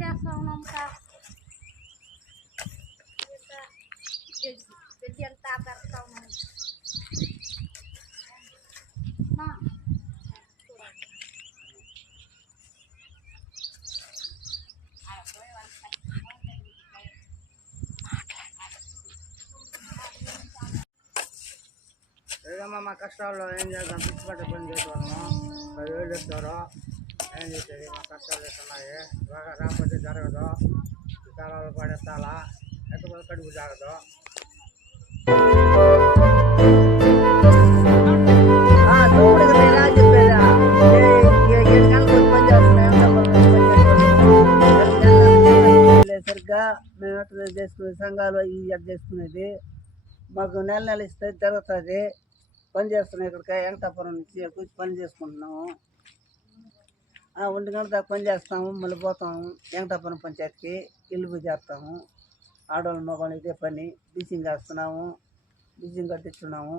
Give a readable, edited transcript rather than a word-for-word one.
చేస్తా ఉన్నాం సార్. గడ్డి అంతా పెడతా ఉన్నాం. ఏదమ్మా మా కష్టాల్లో ఏం చేద్దాం, పిచ్చిపట్ట పని చేసేవాళ్ళము 10,000 చెప్తారు. ఏం చేసేది, మా కష్టాలు ఇస్తున్నాయి. రాకపోతే జరగదు. ఈ కాలంలో పడేస్తాలా లేకపోతే కడుపు జాగదు. సరిగ్గా మేము ఎట్లా చేసుకునే సంఘాలు ఈ చేసుకునేది మాకు నెల ఇస్తే జరుగుతుంది. పని చేస్తున్నాం. ఇక్కడికి వెంకటాపురం నుంచి కూర్చి పని చేసుకుంటున్నాము. 1 గంట దాకా పని చేస్తాము, మళ్ళీ పోతాము వెంకటాపురం పంచాయతీకి ఇల్లు చేస్తాము. ఆడవాళ్ళు మగవాళ్ళు ఇదే పని. బ్లీచింగ్ వేస్తున్నాము, బ్లీచింగ్ కట్టించున్నాము.